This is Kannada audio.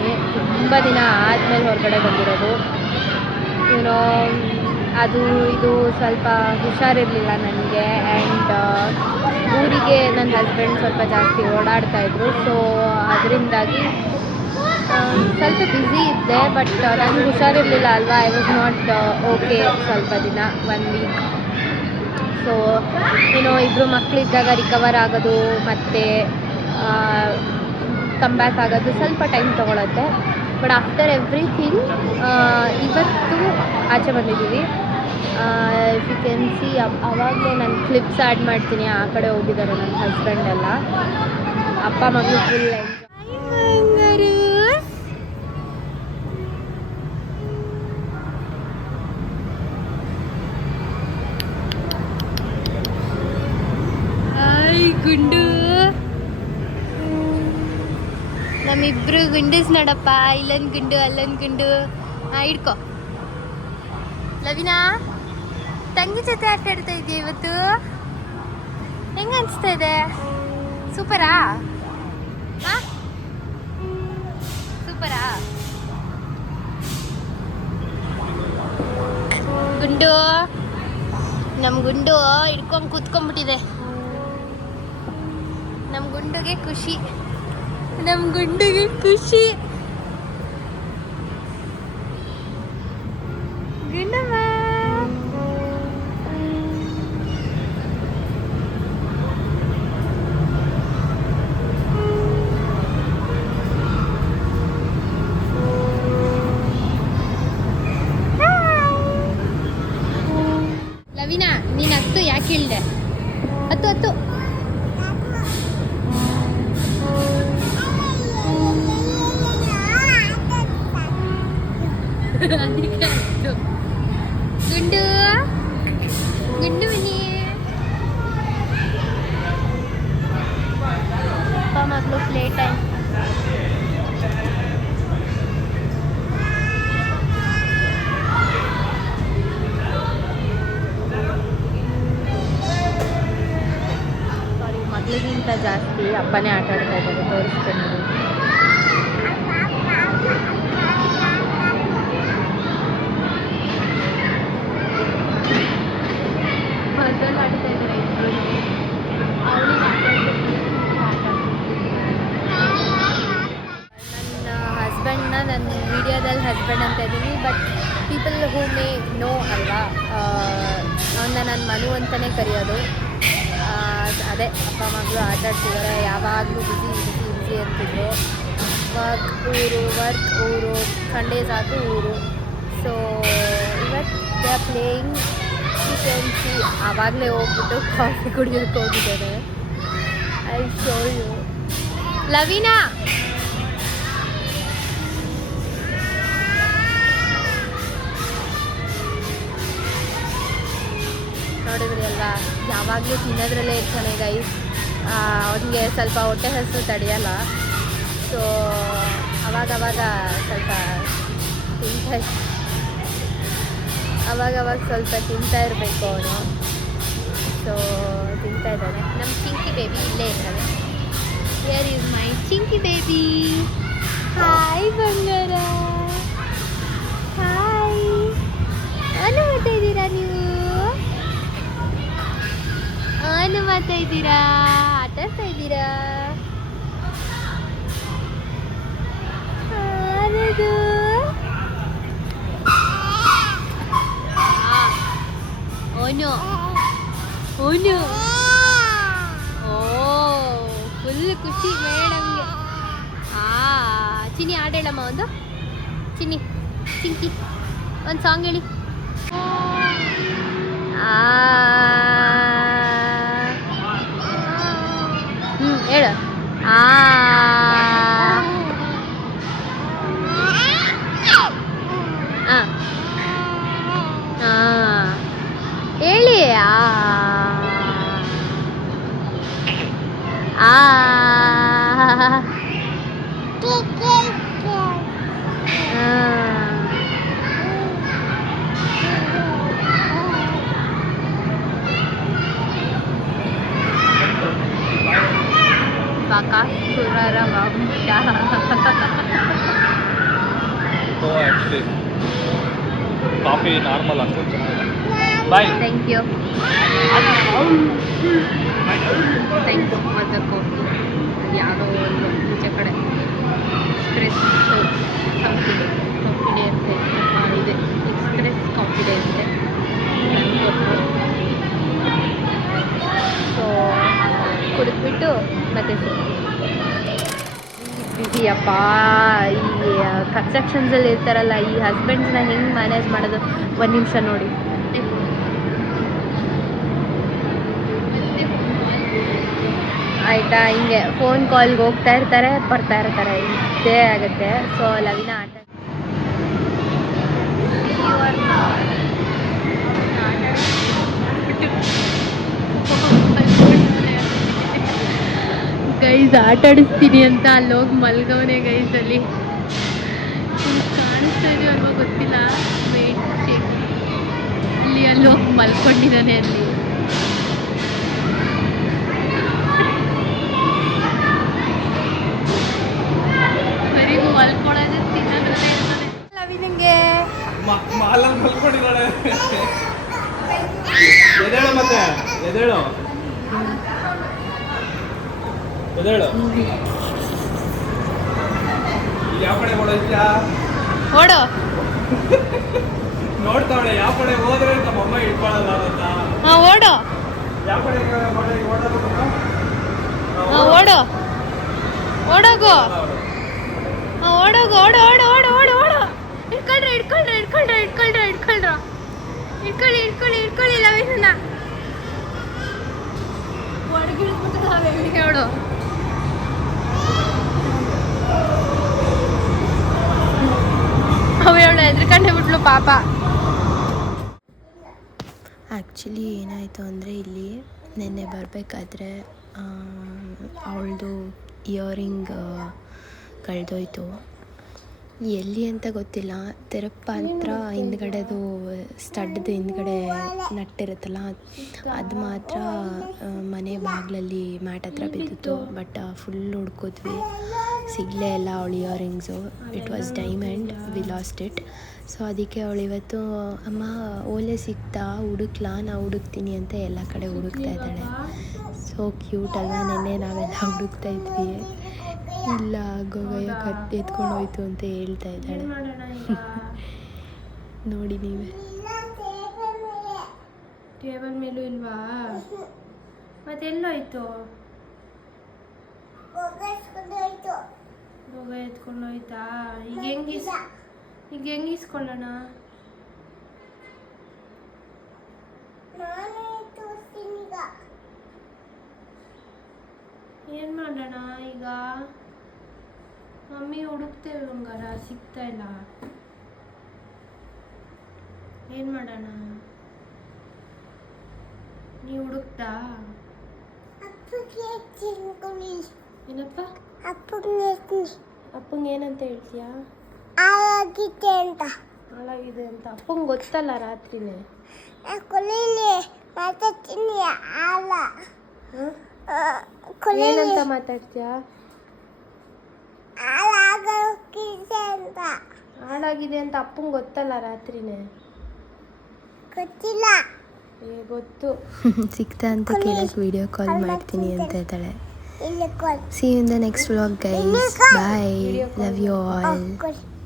ಬಂದಿದ್ದೀನಿ. ತುಂಬ ದಿನ ಆದಮೇಲೆ ಹೊರಗಡೆ ಬಂದಿರೋದು. ಏನೋ ಅದು ಇದು ಸ್ವಲ್ಪ ಹುಷಾರಿರಲಿಲ್ಲ ನನಗೆ. ಆ್ಯಂಡ್ ಊರಿಗೆ ನನ್ನ ಹಸ್ಬೆಂಡ್ ಸ್ವಲ್ಪ ಜಾಸ್ತಿ ಓಡಾಡ್ತಾಯಿದ್ರು. ಸೊ ಅದರಿಂದಾಗಿ ಸ್ವಲ್ಪ ಬ್ಯುಸಿ ಇದ್ದೆ. ಬಟ್ ನನಗೆ ಹುಷಾರಿರಲಿಲ್ಲ ಅಲ್ವಾ, ಐ ವಾಸ್ ನಾಟ್ ಓಕೆ ಸ್ವಲ್ಪ ದಿನ, 1 ವೀಕ್. ಸೊ ಏನೋ ಇಬ್ಬರು ಮಕ್ಕಳಿದ್ದಾಗ ರಿಕವರ್ ಆಗೋದು ಮತ್ತು ಕಮ್ ಬ್ಯಾಕ್ ಆಗೋದು ಸ್ವಲ್ಪ ಟೈಮ್ ತೊಗೊಳುತ್ತೆ. ಬಟ್ ಆಫ್ಟರ್ ಎವ್ರಿಥಿಂಗ್ ಇವತ್ತು ಆಚೆ ಬಂದಿದ್ದೀವಿ. ಇಫ್ ಯು ಕ್ಯಾನ್ ಸಿ, ಅವಾಗಲೇ ನಾನು ಕ್ಲಿಪ್ಸ್ ಆ್ಯಡ್ ಮಾಡ್ತೀನಿ. ಆ ಕಡೆ ಹೋಗಿದ್ದಾರೆ ನನ್ನ ಹಸ್ಬೆಂಡ್ ಎಲ್ಲ. ಅಪ್ಪ ಮಗಳು ಫುಲ್ ಗುಂಡು. ನಮ್ಮಿಬ್ರು ಗುಂಡಸ್ ನೋಡಪ್ಪ, ಇಲ್ಲೊಂದು ಗುಂಡು ಅಲ್ಲೊಂದು ಗುಂಡು. ಹಿಡ್ಕೊ. ಲವಿನಾ, ತಂಗಿ ಜೊತೆ ಆಟ ಆಡ್ತಾ ಇದೆಯಾ ಇವತ್ತು? ಹೆಂಗ ಅನಿಸ್ತಾ ಇದೆ? ಸೂಪರಾ? ಸೂಪರಾ? ಗುಂಡು, ನಮ್ಮ ಗುಂಡು ಹಿಡ್ಕೊಂಡು ಕೂತ್ಕೊಂಡ್ಬಿಟ್ಟಿದೆ. ನಮ್ಮ ಗುಂಡುಗೆ ಖುಷಿ, ನಮ್ಮ ಗುಂಡುಗೆ ಖುಷಿ. ಗುಂಡಮ್ಮ, ಲವಿನಾ ನೀನು ಹತ್ತು, ಯಾಕೆ ಇಳ್ದೆ? ಹತ್ತು ಹತ್ತು. ಗುಂಡು ಗುಂಡು ಬನ್ನಿ. ಅಪ್ಪ ಮಗಳು ಪ್ಲೇ ಟೈಮ್. ಸಾರಿ, ಮಗಳಿಗಿಂತ ಜಾಸ್ತಿ ಅಪ್ಪನೇ ಆಟ ಆಡ್ತಾ ಇದ್ದಾರೆ. ತೋರಿಸ್ತೀನಿ. ನನ್ನ ಹಸ್ಬೆಂಡ್ನ ನನ್ನ ವಿಡಿಯೋದಲ್ಲಿ ಹಸ್ಬೆಂಡ್ ಅಂತ ಇದ್ದೀನಿ. But people who May no ಅಲ್ವಾ, ಅವನ್ನ ನಾನು ಮನು ಅಂತಲೇ ಕರೆಯೋದು. ಅದೇ ಅಪ್ಪ ಮಗಳು ಆಟ ಆಡ್ತಿದ್ದಾರೆ. ಯಾವಾಗಲೂ ಬಿಸಿ ಅಂತಿದ್ರು. ವರ್ಕ್ ಊರು, ಸಂಡೇಸ್ ಆದರೂ ಊರು. ಸೊ ಇವತ್ತು ದೇ ಆರ್ ಪ್ಲೇಯಿಂಗ್. ಸಿ ಆವಾಗಲೇ ಹೋಗ್ಬಿಟ್ಟು ಕಾಫಿ ಕುಡಿಯೋಕ್ಕೆ ಹೋಗಿದ್ದಾರೆ. I show you. ಲವಿನಾ, ನೋಡಿದ್ರಿ ಅಲ್ವಾ, ಯಾವಾಗಲೂ ತಿನ್ನೋದ್ರಲ್ಲೇ ಇರ್ತಾನೆ ಗೈಸ್. ಅವನಿಗೆ ಸ್ವಲ್ಪ ಹೊಟ್ಟೆ ಹಸಿವು ತಡೆಯಲ್ಲ. ಸೊ ಅವಾಗವಾಗ ಸ್ವಲ್ಪ ತಿಂತಾ ಇರಬೇಕು ಅವನು. ಸೊ ತಿಂತಾ ಇದ್ದಾನೆ. ನಮ್ಮ ಚಿಂಕಿ ಬೇಬಿ ಇಲ್ಲೇ ಇದ್ದಾನೆ. Here is my Chinki baby. Hi ಬಂಗಾರ, ಹಾಯ್. ಏನು ಮಾಡ್ತಾ ಇದ್ದೀರಾ ನೀವು? ಏನು ಮಾಡ್ತಾ ಇದ್ದೀರಾ? ಆಟ ಆಡ್ತಾ ಇದ್ದೀರಾ? ಓನು ಓನು. ಓ ಫುಲ್ ಖುಷಿ ಮೇಡಮ್ಗೆ. ಚಿನ್ನಿ ಹಾಡು ಹೇಳಮ್ಮ ಒಂದು. ಚಿಂಕಿ ಒಂದು ಸಾಂಗ್ ಹೇಳಿ. ಹೇಳು. ಹೇಳಿ. ಕಾಕಾ ಕಾಫಿ ನಾರ್ಮಲ್ ಅನ್ಸುತ್ತೆ. Bye. Thank you thanks for the coffee. ಯಾವುದೋ ಒಂದು ಈಚೆ ಕಡೆ ಎಕ್ಸ್ಪ್ರೆಸ್ ಕಾಫಿ ಡೇ ಅಂತೆ ಇದೆ. ಎಕ್ಸ್ಪ್ರೆಸ್ ಕಾಫಿ ಡೇ ಅಂತೆ ಸೊ ಕುಡಿದ್ಬಿಟ್ಟು ಮತ್ತೆ ಬಿಸಿಯಪ್ಪ. ಈ ಕನ್ಸ್ಟ್ರಕ್ಷನ್ಸಲ್ಲಿ ಇರ್ತಾರಲ್ಲ, ಈ ಹಸ್ಬೆಂಡ್ಸ್ನ ಹೆಂಗೆ ಮ್ಯಾನೇಜ್ ಮಾಡೋದು. ಒಂದು ನಿಮಿಷ ನೋಡಿ. ಆಯಿತಾ, ಹಿಂಗೆ ಫೋನ್ ಕಾಲ್ಗೆ ಹೋಗ್ತಾ ಇರ್ತಾರೆ, ಬರ್ತಾ ಇರ್ತಾರೆ, ಇದೇ ಆಗುತ್ತೆ. ಸೊ ಲವಿನ ಆಟ ಗೈಸ್ ಆಟ ಆಡಿಸ್ತೀನಿ ಅಂತ ಅಲ್ಲೋಗಿ ಮಲ್ಗವನೆ. ಗೈಸಲ್ಲಿ ಕಾಣಿಸ್ತಾ ಇದೆಯೋ ಅಲ್ವಾ ಗೊತ್ತಿಲ್ಲ, ಇಲ್ಲಿ ಅಲ್ಲೋಗಿ ಮಲ್ಕೊಂಡಿದ್ದಾನೆ. ಅಲ್ಲಿ ಬರೀ ಮಲ್ಕೊಳ್ಳೋದು ತಿನ್ನೋದ್ರಲ್ಲೇ ಇರ್ತಾನೆ. ಲವಿನಿಗೆ ಮಲ್ಕೊಂಡಿದ್ದಾಳೆ. ಎದೇಳು ಮತ್ತೆ ಎದೇಳು ಎದೇಳು. ಯಾವ ಕಡೆ ಓಡೋಯ್ತಾ? ಓಡೋ. ನೋಡ್ತಾವಳೆ ಯಾವ ಕಡೆ ಹೋದ್ರೆ ನಮ್ಮಮ್ಮ ಇಟ್ಕೊಳ್ಳಲ್ಲ ಅಂತ. ಹಾಂ ಓಡೋ. ಯಾವ ಕಡೆ ಓಡೋದು? ಹಾಂ ಓಡೋ, ಓಡೋಗು. ಹಾಂ ಓಡೋಗು, ಓಡೋ ಓಡೋ ಓಡೋ ಓಡೋ ಓಡೋ. ಇಟ್ಕೊಳ್ರಿ ಇಟ್ಕೊಳ್ರಿ ಇಟ್ಕೊಳ್ರಿ ಇಟ್ಕೊಳ್ರಿ ಇಟ್ಕೊಳ್ರ ಇಟ್ಕೊಳ್ಳಿ ಇಟ್ಕೊಳ್ಳಿ ಇಟ್ಕೊಳ್ಳಿ ಲವಿನ ಹೊಡಗಿಡ್ಬಿಟ್ಟು ನೋಡು. ಅವಳು ಎದ್ರಕಂಡೆ ಬಿಟ್ಲು ಪಾಪ. ಆ್ಯಕ್ಚುಲಿ ಏನಾಯಿತು ಅಂದರೆ, ಇಲ್ಲಿ ನೆನ್ನೆ ಬರಬೇಕಾದ್ರೆ ಅವಳದು ಇಯರಿಂಗ್ ಕಳೆದೋಯ್ತು. ಎಲ್ಲಿ ಅಂತ ಗೊತ್ತಿಲ್ಲ. ತೆರಪ್ಪಾಂತ್ರ ಹಿಂದ್ಗಡೆದು ಸ್ಟಡ್ದು ಹಿಂದ್ಗಡೆ ನಟ್ಟಿರುತ್ತಲ್ಲ, ಅದು ಮಾತ್ರ ಮನೆ ಬಾಗಿಲಲ್ಲಿ ಮ್ಯಾಟ್ ಹತ್ರ ಬಿದ್ದಿತ್ತು. ಬಟ್ ಫುಲ್ ಹುಡ್ಕಿದ್ವಿ, ಸಿಗಲೇ ಇಲ್ಲ ಅವಳು earrings. It was diamond, V lost it. So ಅದಕ್ಕೆ ಅವಳು ಇವತ್ತು ಅಮ್ಮ ಓಲೆ ಸಿಗ್ತಾ ಹುಡುಕ್ಲಾ, ನಾ ಹುಡುಕ್ತೀನಿ ಅಂತ ಎಲ್ಲ ಕಡೆ ಹುಡುಕ್ತಾ ಇದ್ದಾಳೆ. ಸೊ ಕ್ಯೂಟ್ ಅಲ್ವಾ. ನೆನ್ನೆ ನಾವೆಲ್ಲ ಹುಡುಕ್ತಾ ಇದ್ವಿ, ಇಲ್ಲ ಗೋಗಯ್ಯ ಎತ್ಕೊಂಡು ಹೋಯ್ತು ಅಂತ ಹೇಳ್ತಾ ಇದ್ದಾಳೆ. ನೋಡಿ ನೀವೇ. ಟೇಬಲ್ ಮೇಲೂ ಇಲ್ವಾ? ಮತ್ತೆಲ್ಲೋಯ್ತು? ಗೋಗ ಎತ್ಕೊಂಡು ಹೋಯ್ತಾ? ಈಗ ಹೆಂಗೆ ಇಸ್ಕೊಳ್ಳೋಣ? ಏನು ಮಾಡೋಣ ಈಗ? ಮಮ್ಮಿ ಹುಡುಕ್ತೇವೆ, ಹಂಗಾರ ಸಿಗ್ತಾ ಇಲ್ಲ. ಏನು ಮಾಡೋಣ? ನೀವು ಹುಡುಕ್ತಾ? ಏನಪ್ಪ? ಅಪ್ಪಂಗೆ ಏನಂತ ಹೇಳ್ತೀಯಾ? ಹಾಳಾಗಿದೆ ಅಂತ ಅಪ್ಪಂಗೆ ಗೊತ್ತಲ್ಲ. ರಾತ್ರಿನೇ ಏನಂತ ಮಾತಾಡ್ತೀಯಾ? ಹಾಳಾಗಿದೆ ಅಂತ ಅಪ್ಪಂಗೆ ಗೊತ್ತಲ್ಲ. ರಾತ್ರಿನೇ ಗೊತ್ತಿಲ್ಲ. ಗೊತ್ತು. ಸಿಗ್ತಾ ಅಂತ ಕೇಳಕ್ಕೆ ವಿಡಿಯೋ ಕಾಲ್ ಮಾಡ್ತೀನಿ ಅಂತ ಇದ್ದಾಳೆ. See you in the next vlog guys. Bye. Love you all.